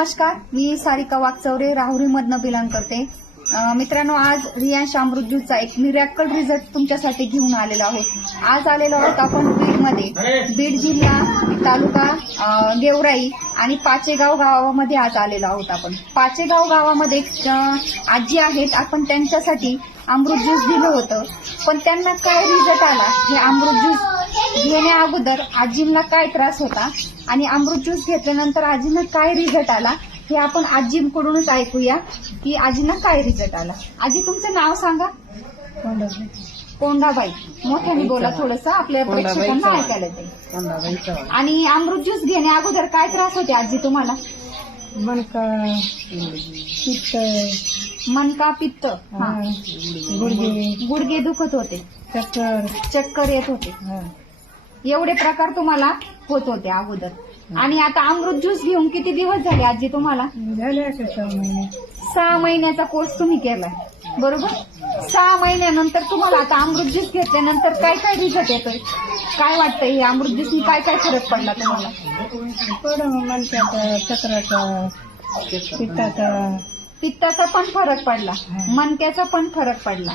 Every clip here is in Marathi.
नमस्कार मी सारिका वागचौरे राहुरीमधनं बिलॉंग करते. मित्रांनो आज रियांश अमृत एक मिरॅकल रिझल्ट तुमच्यासाठी घेऊन आलेलो आहोत. आज आलेलो आहोत आपण बीडमध्ये. बीड जिल्हा तालुका गेवराई आणि पाचेगाव गावामध्ये आज आलेलो आहोत आपण. पाचेगाव गावामध्ये आजी आहेत. आपण त्यांच्यासाठी अमृत ज्यूस दिलं होतं. पण त्यांना काय रिझल्ट आला? हे अमृत ज्यूस घेण्या अगोदर आजींना काय त्रास होता आणि अमृत ज्यूस घेतल्यानंतर आजींना काय रिझल्ट आला हे आपण आजींकडूनच ऐकूया की आजींना काय रिझल्ट आला. आजी तुमचं नाव सांगा? कोंडाबाई मोठ्याने बोला थोडस आपल्या प्रेक्षकांना ऐकायला ते आणि अमृत ज्यूस घेण्या अगोदर काय त्रास होते आजी तुम्हाला? मनका पित्त. मनका पित्त. गुडघे. गुडघे दुखत होते. चक्कर. चक्कर येत होते. एवढे प्रकार तुम्हाला होत होते अगोदर. आणि आता अमृत ज्यूस घेऊन किती दिवस झाले आजी तुम्हाला? झाले असे सहा महिने. सहा महिन्याचा कोर्स तुम्ही केलाय. बरोबर? सहा महिन्यानंतर तुम्हाला आता अमृत ज्यूस घेतल्यानंतर काय काय रिझल्ट येतोय? काय वाटतंय हे अमृत ज्यूसनी काय काय फरक पडला तुम्हाला? चक्राचा पित्ताचा. पित्ताचा पण फरक पडला. मनक्याचा पण फरक पडला.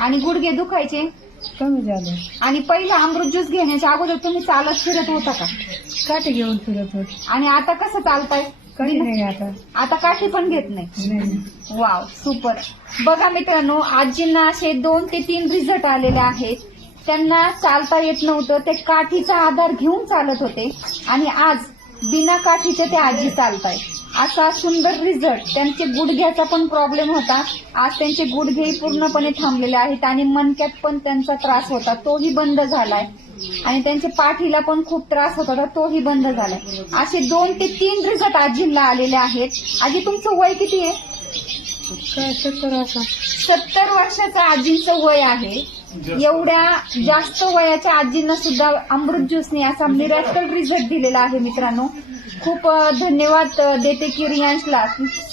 आणि गुडघे दुखायचे? कमी झाले. आणि पहिला अमृत ज्यूस घेण्याच्या अगोदर तुम्ही चालत फिरत होता का? काठी घेऊन फिरत होत. आणि आता कसं चालताय? काही नाही आता. आता काठी पण घेत नाही? नाही. Wow super. बघा मित्रांनो आजींना असे दोन ते तीन रिझल्ट आलेले आहेत. त्यांना चालता येत नव्हतं. ते काठीचा आधार घेऊन चालत होते. आणि आज बिना काठीचे ते आजी चालताय असा सुंदर रिझल्ट त्यांचे गुडघ्याचा पण प्रॉब्लेम होता. आज त्यांचे गुडघे पूर्णपणे थांबलेले आहेत आणि मनक्यात पण त्यांचा त्रास होता. तोही बंद झालाय. आणि त्यांच्या पाठीला पण खूप त्रास होत होता. तोही बंद झालाय. असे दोन ते तीन रिझल्ट आजींना आलेले आहेत. आजी तुमचं वय किती आहे? सत्तर वर्षाचं आजींचं वय आहे. एवढ्या जास्त वयाच्या आजींना सुद्धा अमृत ज्यूसने असा मिरॅकल रिझल्ट दिलेला आहे मित्रांनो. खूप धन्यवाद देते की रियांशला.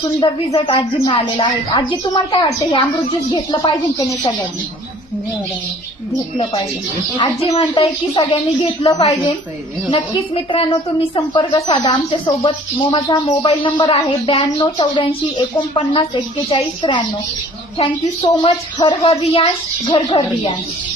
सुंदर रिझल्ट आजींना आलेला आहे. आजी तुम्हाला काय वाटतं? हे अमृत ज्यूस घेतलं पाहिजे की नाही सगळ्यांनी? घेतलं पाहिजे. आजी म्हणताय की सगळ्यांनी घेतलं पाहिजे. नक्कीच मित्रांनो तुम्ही संपर्क साधा. आमच्यासोबत माझा मोबाईल नंबर आहे ब्याण्णव चौऱ्याऐंशी एकोणपन्नास एक्केचाळीस त्र्याण्णव. थँक्यू सो मच हर हर रियांश घर घर रियांश.